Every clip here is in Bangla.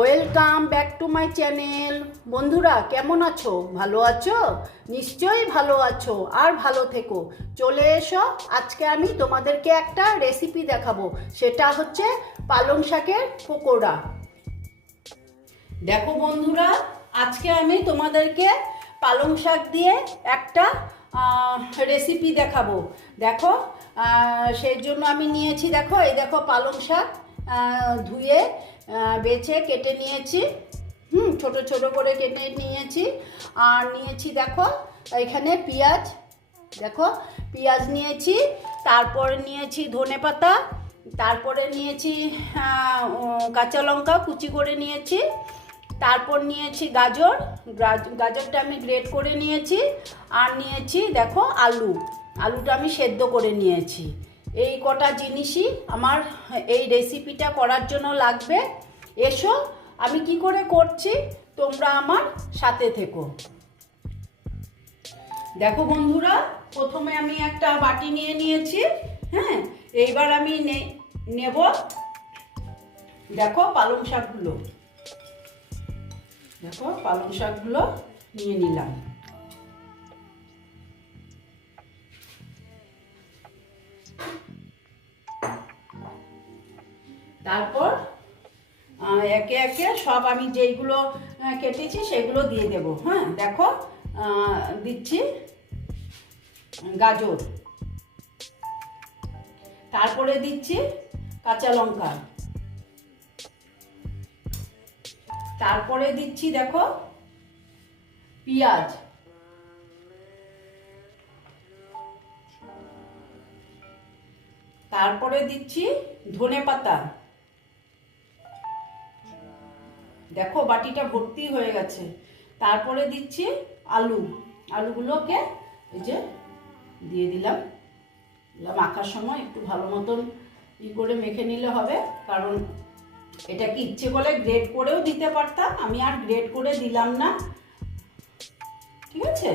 Welcome back to my channel বন্ধুরা, কেমন আছো? ভালো আছো? নিশ্চয়ই ভালো আছো আর ভালো থেকো। চলে এসো, আজকে আমি তোমাদেরকে একটা রেসিপি দেখাবো। সেটা হচ্ছে পালং শাকের পকোড়া। দেখো বন্ধুরা, আজকে আমি তোমাদেরকে পালং শাক দিয়ে একটা রেসিপি দেখাবো। দেখো সেই জন্য আমি নিয়েছি, দেখো, এই দেখো পালং শাক। ধুয়ে বেছে কেটে নিয়েছি। হুম, ছোট ছোট করে কেটে নিয়েছি। আর নিয়েছি দেখো, এখানে পেঁয়াজ। দেখো, পেঁয়াজ নিয়েছি, তারপরে নিয়েছি ধনে পাতা, তারপরে নিয়েছি কাঁচা লঙ্কা কুচি করে নিয়েছি। তারপর নিয়েছি গাজর। গাজরটা আমি গ্রেট করে নিয়েছি। আর নিয়েছি, দেখো, আলু। আলুটা আমি সেদ্ধ করে নিয়েছি। এই কটা জিনিসই আমার এই রেসিপিটা করার জন্য লাগবে। এসো, আমি কি করে করছি, তোমরা আমার সাথে থেকো। দেখো বন্ধুরা, প্রথমে আমি একটা বাটি নিয়ে নিয়েছি হ্যাঁ? এইবার আমি নেব। দেখো পালং শাকগুলো। দেখো পালং শাকগুলো নিয়ে নিলাম। তারপর একে একে সব আমি যেইগুলো কেটেছি সেগুলো দিয়ে দেব। হ্যাঁ দেখো দিচ্ছি গাজর। তারপরে দিচ্ছি কাঁচা লঙ্কা। তারপরে দিচ্ছি, দেখো, পেঁয়াজ। তারপরে দিচ্ছি ধনে পাতা দেখো বাটিটা ভর্তি হয়ে গেছে। তারপরে দিচ্ছি আলু। আলুগুলোকে এই যে দিয়ে দিলাম। মাখার সময় একটু ভালো মতন ই করে মেখে নিলে হবে, কারণ এটা কি ইচ্ছে করলে গ্রেড করেও দিতে পারতাম। আমি আর গ্রেড করে দিলাম না। ঠিক আছে?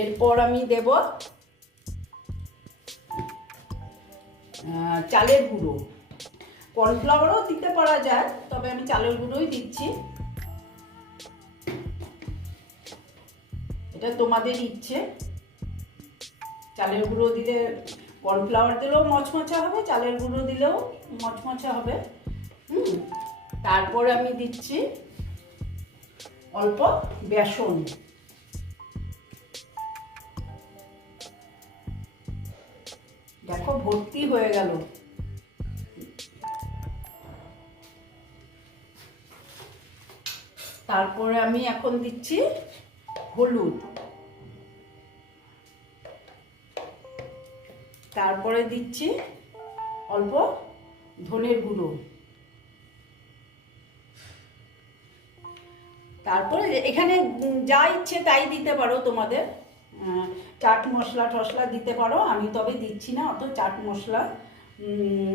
এরপর আমি দেব চালের গুঁড়ো। কর্নফ্লাওয়ারও দিতে পারা যায়, তবে আমি চালের গুঁড়োই দিচ্ছি। এটা তোমাদের ইচ্ছে। চালের গুঁড়ো দিলে কর্নফ্লাওয়ার দিলেও মচমচা হবে, চালের গুঁড়ো দিলেও মচমচা হবে। হুম, তারপরে আমি দিচ্ছি অল্প বেসন। ভর্তি হয়ে গেল। তারপরে আমি এখন দিচ্ছি হলুদ। তারপরে দিচ্ছি অল্প ধনের গুঁড়ো। তারপরে এখানে যা ইচ্ছে তাই দিতে পারো তোমাদের। চাট মশলা টশলা দিতে পারো, আমি তবে দিচ্ছি না, অত চাট মশলা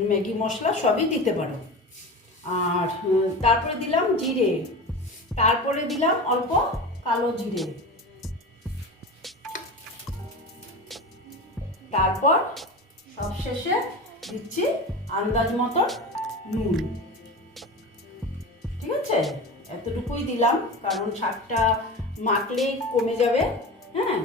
ম্যাগি মশলা সবই দিতে পারো। আর তারপরে দিলাম জিরে, তারপরে দিলাম অল্প কালো জিরে। তারপর সবশেষে দিচ্ছি আন্দাজ মতো নুন। ঠিক আছে? এতটুকুই দিলাম, কারণ শাকটা মাখলেই কমে যাবে হ্যাঁ?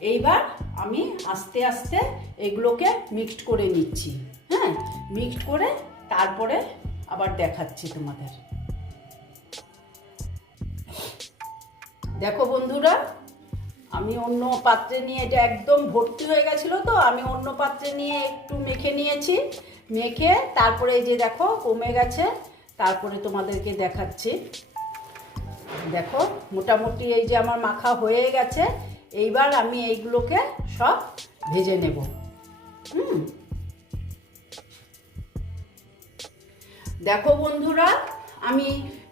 এইবার আমি আস্তে আস্তে এগুলোকে মিক্সড করে নিচ্ছি। হ্যাঁ মিক্সড করে তারপরে আবার দেখাচ্ছি তোমাদের। দেখো বন্ধুরা, আমি অন্য পাত্রে নিয়ে এটা একদম ভর্তি হয়ে গেছিল তো, আমি অন্য পাত্রে নিয়ে একটু মেখে নিয়েছি। মেখে তারপরে এই যে দেখো, কমে গেছে, তারপরে তোমাদেরকে দেখাচ্ছি। দেখো, মোটামুটি এই যে আমার মাখা হয়ে গেছে এইবার আমি এইগুলোকে সব ভেজে নেব। হুম। দেখো বন্ধুরা, আমি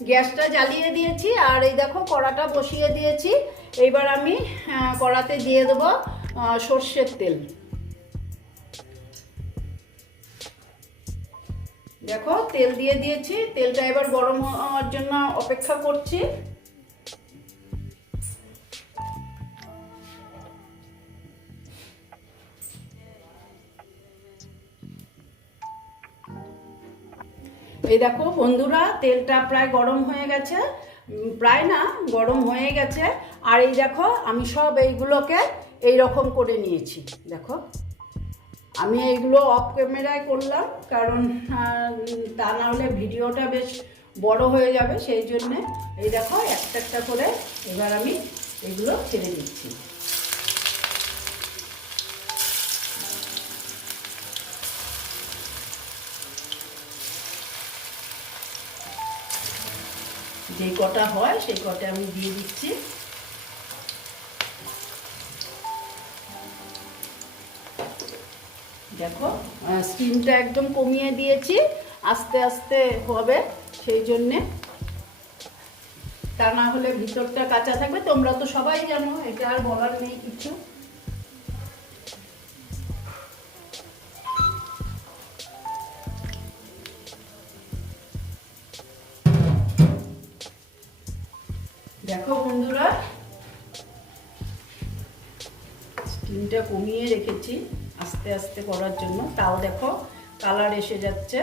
গ্যাসটা জ্বালিয়ে দিয়েছি আর এই দেখো কড়াটা বসিয়ে দিয়েছি। এইবার আমি কড়াতে দিয়ে দেবো সর্ষের তেল। দেখো তেল দিয়ে দিয়েছি, তেলটা এবার গরম হওয়ার জন্য অপেক্ষা করছি। এই দেখো, বন্ধুরা, তেলটা প্রায় গরম হয়ে গেছে। প্রায় না, গরম হয়ে গেছে। আর এই দেখো, আমি সব এইগুলোকে এই রকম করে নিয়েছি। দেখো, আমি এইগুলো অফ ক্যামেরায় করলাম, কারণ তা না হলে ভিডিওটা বেশ বড় হয়ে যাবে, সেই জন্যে। এই দেখো, একটা একটা করে এবার আমি এগুলো ছেড়ে দিচ্ছি। যে কটা হয়, সেই কটা আমি দিয়ে দিচ্ছি। দেখো স্টিমটা একদম কমিয়ে দিয়েছি, আস্তে আস্তে হবে, সেই জন্যে। তা না হলে ভিতরটা কাঁচা থাকবে, তোমরা তো সবাই জানো, এটা আর বলার নেই কিছু। কমিয়ে রেখেছি আস্তে আস্তে করার জন্য। তাও দেখো, কালার এসে যাচ্ছে।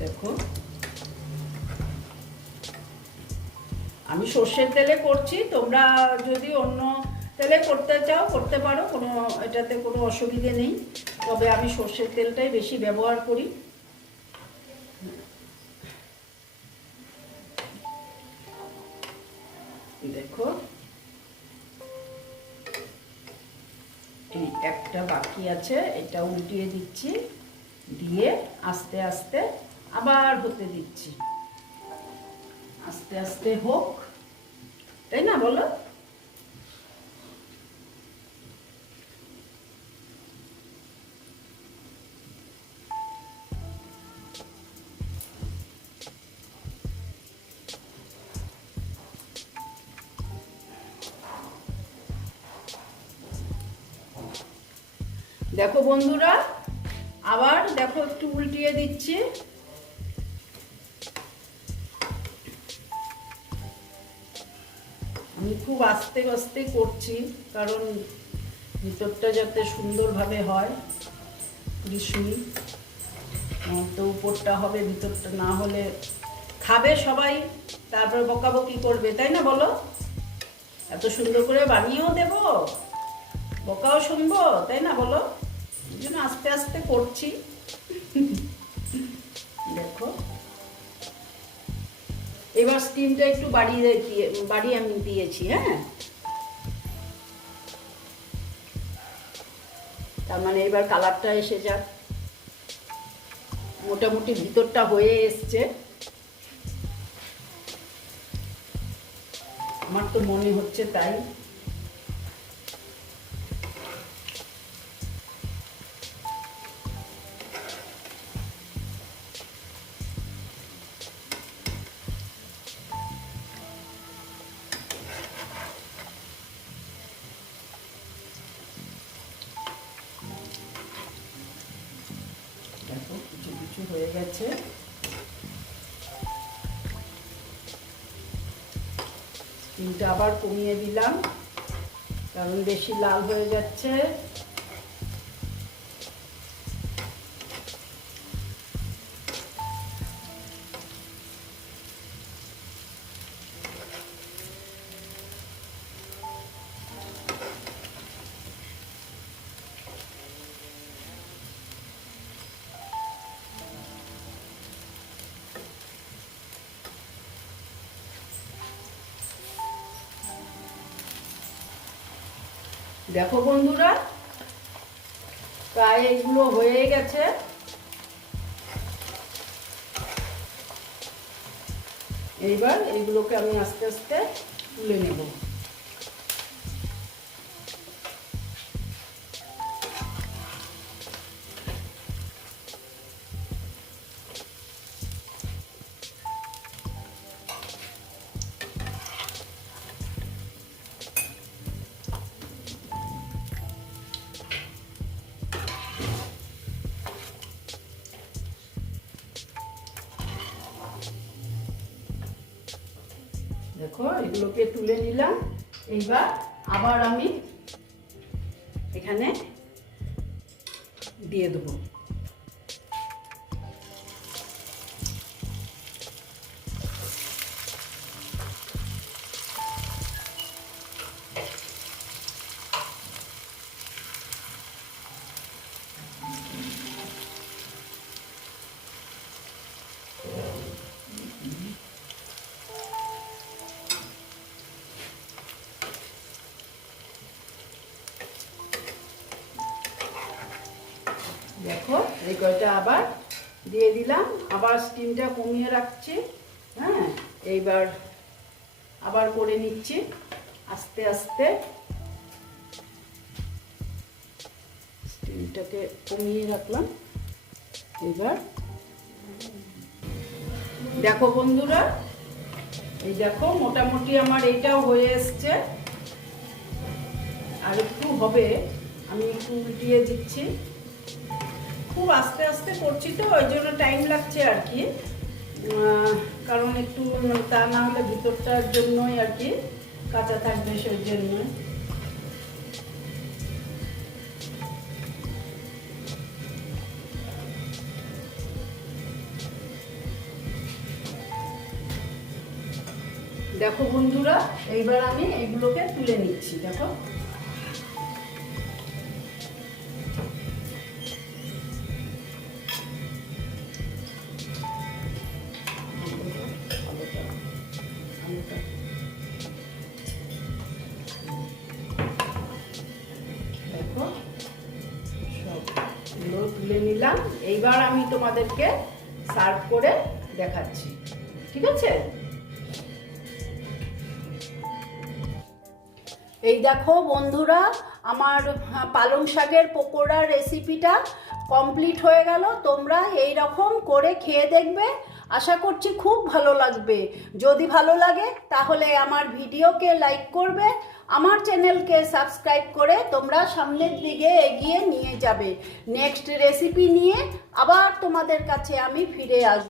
দেখো। আমি সর্ষের তেলে করছি, তোমরা যদি অন্য তেলে করতে চাও, করতে পারো, কোনো এটাতে কোনো অসুবিধে নেই। তবে আমি সর্ষের তেলটাই বেশি ব্যবহার করি। দেখো। একটা বাকি আছে, এটা উল্টিয়ে দিচ্ছি, দিয়ে আস্তে আস্তে আবার হতে দিচ্ছি। আস্তে আস্তে হোক। তাই না বলো? দেখো বন্ধুরা, আবার দেখো একটু উল্টিয়ে দিচ্ছি। আমি খুব আস্তে আস্তে করছি, কারণ ভিতরটা যাতে সুন্দরভাবে হয় কৃষ্ণি তো উপরটা হবে, ভিতরটা না হলে খাবে সবাই, তারপর বকাবকি করবে, তাই না বলো? এত সুন্দর করে বানিয়েও দেব, বকাও শুনব, তাই না বলো? জন্য আস্তে আস্তে করছি। দেখো। এবার স্টিমটা একটু বাড়িয়ে দিয়ে বাড়িয়ে আমি দিয়েছি হ্যাঁ? তার মানে এবার কালারটা এসে যাক। মোটামুটি ভিতরটা হয়ে এসছে। আমার তো মনে হচ্ছে তাই। হয়ে গেছে। স্টিমটা আবার কমিয়ে দিলাম কারণ বেশি লাল হয়ে যাচ্ছে। দেখো বন্ধুরা প্রায় এগুলো হয়ে গেছে। এইবার এইগুলোকে আমি আস্তে আস্তে তুলে নেব। এগুলোকে তুলে নিলাম। এইবার আবার আমি এখানে দিয়ে দেবো। দেখো, এই কয়টা আবার দিয়ে দিলাম, আবার স্টিমটা কমিয়ে রাখছি হ্যাঁ? এইবার আবার করে নিচ্ছি, আস্তে আস্তে। স্টিমটাকে কমিয়ে রাখলাম এবার দেখো বন্ধুরা, এই দেখো, মোটামুটি আমার এইটাও হয়ে এসছে। আর একটু হবে, আমি একটু উল্টিয়ে দিচ্ছি। খুব আস্তে আস্তে করছি তো, ওই জন্য টাইম লাগছে আর কি। কারণ একটু তা না হলে ভিতরটার জন্যই আর কি কাঁচা থাকবে সেই জন্য দেখো বন্ধুরা, এইবার আমি এগুলোকে তুলে নিচ্ছি, দেখো। এইবার আমি তোমাদেরকে সার্ভ করে দেখাচ্ছি। ঠিক আছে? এই দেখো বন্ধুরা, আমার পালং শাকের পকোড়ার রেসিপিটা কমপ্লিট হয়ে গেল। তোমরা এই রকম করে খেয়ে দেখবে। আশা করছি খুব ভালো লাগবে। যদি ভালো লাগে, তাহলে আমার ভিডিওকে লাইক করবে, আমার চ্যানেলকে সাবস্ক্রাইব করে তোমরা সামনের দিকে এগিয়ে নিয়ে যাবে। নেক্সট রেসিপি নিয়ে আবার তোমাদের কাছে আমি ফিরে আসব